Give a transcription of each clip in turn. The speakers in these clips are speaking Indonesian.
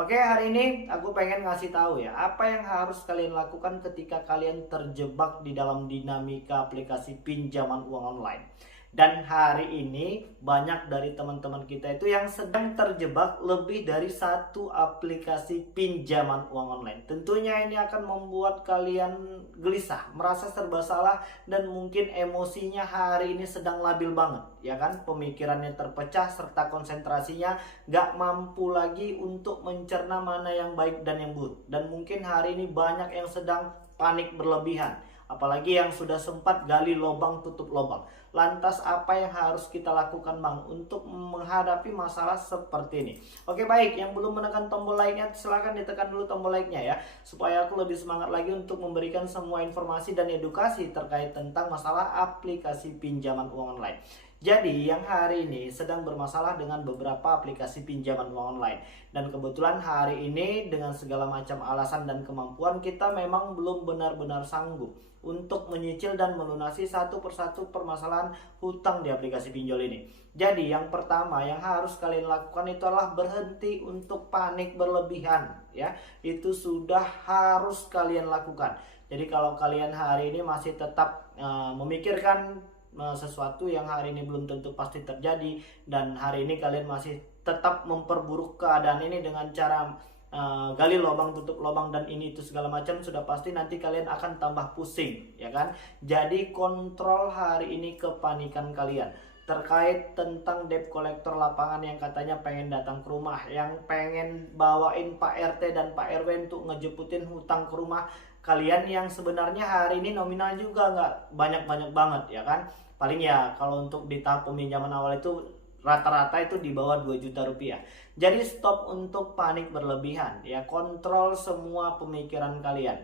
Oke, hari ini aku pengen ngasih tahu ya, apa yang harus kalian lakukan ketika kalian terjebak di dalam dinamika aplikasi pinjaman uang online. Dan hari ini banyak dari teman-teman kita itu yang sedang terjebak lebih dari satu aplikasi pinjaman uang online. Tentunya ini akan membuat kalian gelisah, merasa serba salah, dan mungkin emosinya hari ini sedang labil banget, ya kan? Pemikirannya terpecah serta konsentrasinya gak mampu lagi untuk mencerna mana yang baik dan yang buruk. Dan mungkin hari ini banyak yang sedang panik berlebihan, apalagi yang sudah sempat gali lubang tutup lubang. Lantas apa yang harus kita lakukan Bang untuk menghadapi masalah seperti ini? Oke, baik, yang belum menekan tombol like-nya silahkan ditekan dulu tombol like-nya ya, supaya aku lebih semangat lagi untuk memberikan semua informasi dan edukasi terkait tentang masalah aplikasi pinjaman uang online. Jadi yang hari ini sedang bermasalah dengan beberapa aplikasi pinjaman uang online. Dan kebetulan hari ini dengan segala macam alasan dan kemampuan kita memang belum benar-benar sanggup untuk menyicil dan melunasi satu persatu permasalahan hutang di aplikasi pinjol ini. Jadi yang pertama yang harus kalian lakukan itu adalah berhenti untuk panik berlebihan ya. Itu sudah harus kalian lakukan. Jadi kalau kalian hari ini masih tetap memikirkan sesuatu yang hari ini belum tentu pasti terjadi, dan hari ini kalian masih tetap memperburuk keadaan ini dengan cara gali lubang tutup lubang dan ini itu segala macam, sudah pasti nanti kalian akan tambah pusing, ya kan? Jadi kontrol hari ini kepanikan kalian terkait tentang debt collector lapangan yang katanya pengen datang ke rumah, yang pengen bawain Pak RT dan Pak RW untuk ngejeputin hutang ke rumah kalian, yang sebenarnya hari ini nominal juga nggak banyak-banyak banget, ya kan? Paling ya kalau untuk di tahap peminjaman awal itu rata-rata itu di bawah 2 juta rupiah. Jadi stop untuk panik berlebihan ya, kontrol semua pemikiran kalian.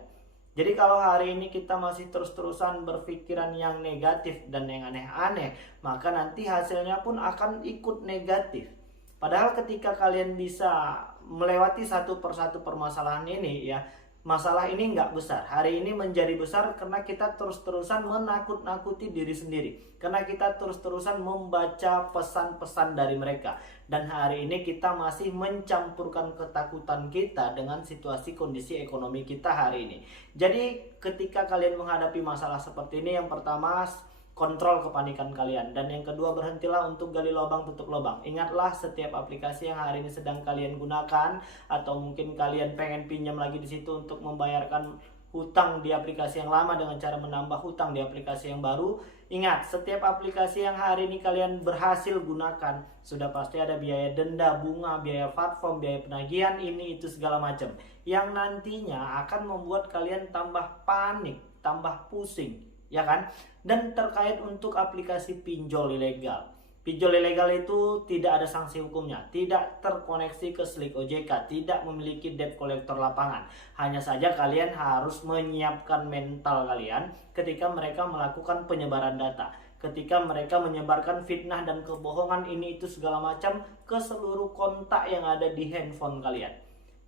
Jadi kalau hari ini kita masih terus-terusan berpikiran yang negatif dan yang aneh-aneh, maka nanti hasilnya pun akan ikut negatif. Padahal ketika kalian bisa melewati satu persatu permasalahan ini ya, masalah ini nggak besar. Hari ini menjadi besar karena kita terus-terusan menakut-nakuti diri sendiri. Karena kita terus-terusan membaca pesan-pesan dari mereka. Dan hari ini kita masih mencampurkan ketakutan kita dengan situasi kondisi ekonomi kita hari ini. Jadi ketika kalian menghadapi masalah seperti ini, yang pertama kontrol kepanikan kalian, dan yang kedua berhentilah untuk gali lubang tutup lubang. Ingatlah setiap aplikasi yang hari ini sedang kalian gunakan, atau mungkin kalian pengen pinjam lagi di situ untuk membayarkan hutang di aplikasi yang lama dengan cara menambah hutang di aplikasi yang baru. Ingat, setiap aplikasi yang hari ini kalian berhasil gunakan sudah pasti ada biaya denda, bunga, biaya platform, biaya penagihan, ini itu segala macam, yang nantinya akan membuat kalian tambah panik, tambah pusing, ya kan? Dan terkait untuk aplikasi pinjol ilegal, pinjol ilegal itu tidak ada sanksi hukumnya, tidak terkoneksi ke Slik OJK, tidak memiliki debt collector lapangan. Hanya saja kalian harus menyiapkan mental kalian ketika mereka melakukan penyebaran data, ketika mereka menyebarkan fitnah dan kebohongan ini itu segala macam ke seluruh kontak yang ada di handphone kalian.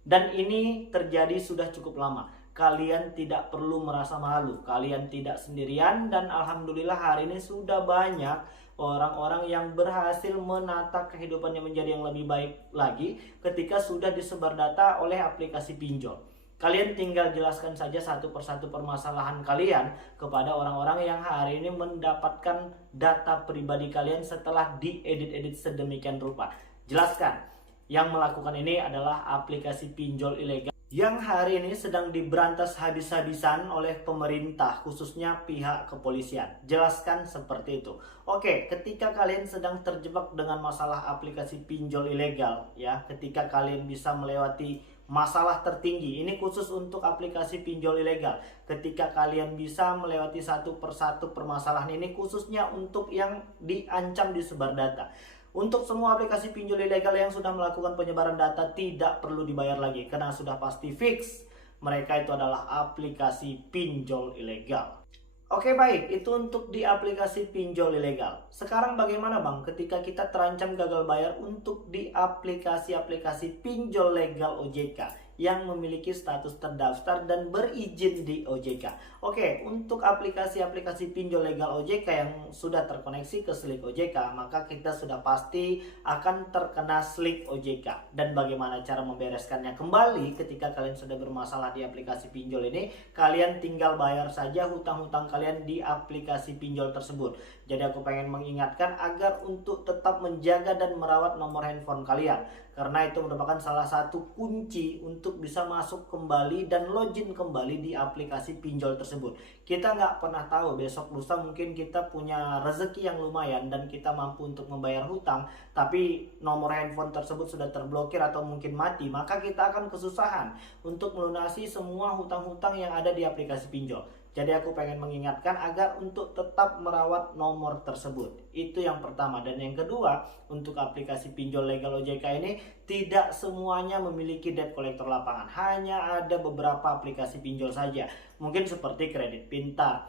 Dan ini terjadi sudah cukup lama. Kalian tidak perlu merasa malu, kalian tidak sendirian, dan alhamdulillah hari ini sudah banyak orang-orang yang berhasil menata kehidupannya menjadi yang lebih baik lagi ketika sudah disebar data oleh aplikasi pinjol. Kalian tinggal jelaskan saja satu persatu permasalahan kalian kepada orang-orang yang hari ini mendapatkan data pribadi kalian setelah diedit-edit sedemikian rupa. Jelaskan, yang melakukan ini adalah aplikasi pinjol ilegal yang hari ini sedang diberantas habis-habisan oleh pemerintah, khususnya pihak kepolisian. Jelaskan seperti itu. Oke, ketika kalian sedang terjebak dengan masalah aplikasi pinjol ilegal ya, ketika kalian bisa melewati masalah tertinggi, ini khusus untuk aplikasi pinjol ilegal. Ketika kalian bisa melewati satu persatu permasalahan ini, khususnya untuk yang diancam disebar data. Untuk semua aplikasi pinjol ilegal yang sudah melakukan penyebaran data tidak perlu dibayar lagi, karena sudah pasti fix mereka itu adalah aplikasi pinjol ilegal. Oke, baik, itu untuk di aplikasi pinjol ilegal. Sekarang bagaimana Bang ketika kita terancam gagal bayar untuk di aplikasi-aplikasi pinjol legal OJK? yang memiliki status terdaftar dan berizin di OJK. Oke, untuk aplikasi-aplikasi pinjol legal OJK yang sudah terkoneksi ke Slick OJK, maka kita sudah pasti akan terkena Slick OJK. Dan bagaimana cara membereskannya kembali ketika kalian sudah bermasalah di aplikasi pinjol ini? Kalian tinggal bayar saja hutang-hutang kalian di aplikasi pinjol tersebut. Jadi aku pengen mengingatkan agar untuk tetap menjaga dan merawat nomor handphone kalian, karena itu merupakan salah satu kunci untuk bisa masuk kembali dan login kembali di aplikasi pinjol tersebut. Kita nggak pernah tahu besok lusa mungkin kita punya rezeki yang lumayan dan kita mampu untuk membayar hutang, tapi nomor handphone tersebut sudah terblokir atau mungkin mati, maka kita akan kesusahan untuk melunasi semua hutang-hutang yang ada di aplikasi pinjol. Jadi aku pengen mengingatkan agar untuk tetap merawat nomor tersebut. Itu yang pertama. Dan yang kedua, untuk aplikasi pinjol legal OJK ini tidak semuanya memiliki debt collector lapangan. Hanya ada beberapa aplikasi pinjol saja. Mungkin seperti Kredit Pintar,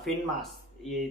Finmas,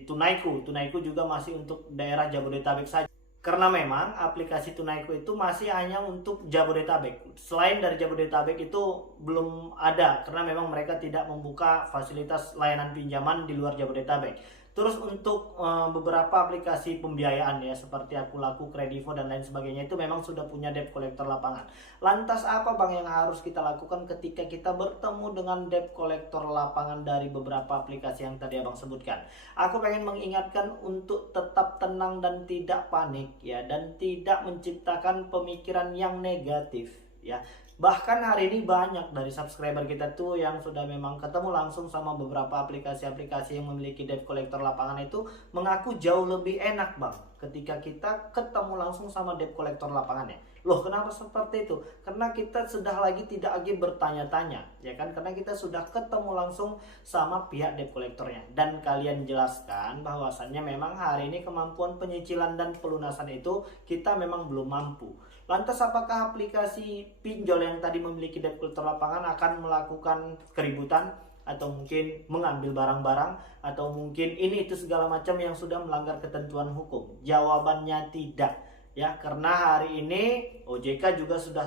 Tunaiku. Tunaiku juga masih untuk daerah Jabodetabek saja. Karena memang aplikasi Tunaiku itu masih hanya untuk Jabodetabek. Selain dari Jabodetabek itu belum ada, karena memang mereka tidak membuka fasilitas layanan pinjaman di luar Jabodetabek. Terus untuk beberapa aplikasi pembiayaan ya, seperti Akulaku, Kredivo dan lain sebagainya, itu memang sudah punya debt collector lapangan. Lantas apa Bang yang harus kita lakukan ketika kita bertemu dengan debt collector lapangan dari beberapa aplikasi yang tadi Abang sebutkan? Aku pengen mengingatkan untuk tetap tenang dan tidak panik ya, dan tidak menciptakan pemikiran yang negatif ya. Bahkan hari ini banyak dari subscriber kita tuh yang sudah memang ketemu langsung sama beberapa aplikasi-aplikasi yang memiliki debt collector lapangan itu mengaku jauh lebih enak Bang ketika kita ketemu langsung sama debt collector lapangannya. Loh, kenapa seperti itu? Karena kita sudah tidak lagi bertanya-tanya ya kan, karena kita sudah ketemu langsung sama pihak debt collectornya dan kalian jelaskan bahwasannya memang hari ini kemampuan penyicilan dan pelunasan itu kita memang belum mampu. Lantas apakah aplikasi pinjol yang tadi memiliki debt collector lapangan akan melakukan keributan atau mungkin mengambil barang-barang atau mungkin ini itu segala macam yang sudah melanggar ketentuan hukum? Jawabannya tidak ya, karena hari ini OJK juga sudah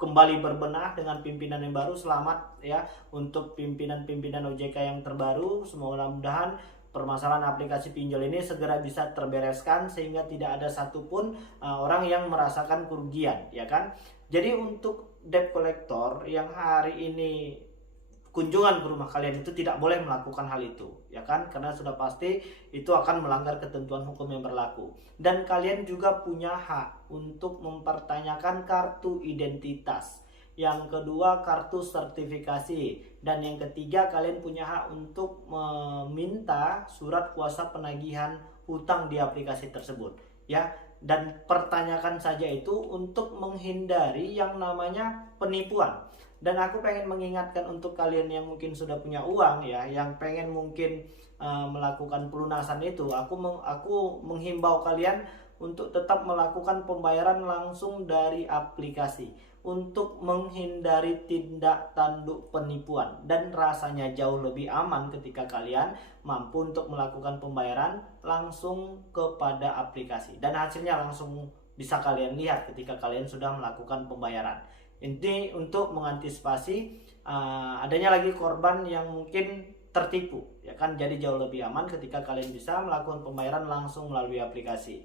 kembali berbenah dengan pimpinan yang baru. Selamat ya untuk pimpinan-pimpinan OJK yang terbaru. Mudah-mudahan permasalahan aplikasi pinjol ini segera bisa terbereskan sehingga tidak ada satupun orang yang merasakan kerugian ya kan. Jadi untuk debt collector yang hari ini kunjungan ke rumah kalian itu tidak boleh melakukan hal itu ya kan, karena sudah pasti itu akan melanggar ketentuan hukum yang berlaku. Dan kalian juga punya hak untuk mempertanyakan kartu identitas, yang kedua kartu sertifikasi, dan yang ketiga kalian punya hak untuk meminta surat kuasa penagihan hutang di aplikasi tersebut ya. Dan pertanyakan saja itu untuk menghindari yang namanya penipuan. Dan aku pengen mengingatkan untuk kalian yang mungkin sudah punya uang ya, yang pengen mungkin melakukan pelunasan itu, aku menghimbau kalian untuk tetap melakukan pembayaran langsung dari aplikasi untuk menghindari tindak tanduk penipuan, dan rasanya jauh lebih aman ketika kalian mampu untuk melakukan pembayaran langsung kepada aplikasi dan hasilnya langsung bisa kalian lihat ketika kalian sudah melakukan pembayaran. Ini untuk mengantisipasi adanya lagi korban yang mungkin tertipu ya kan. Jadi jauh lebih aman ketika kalian bisa melakukan pembayaran langsung melalui aplikasi.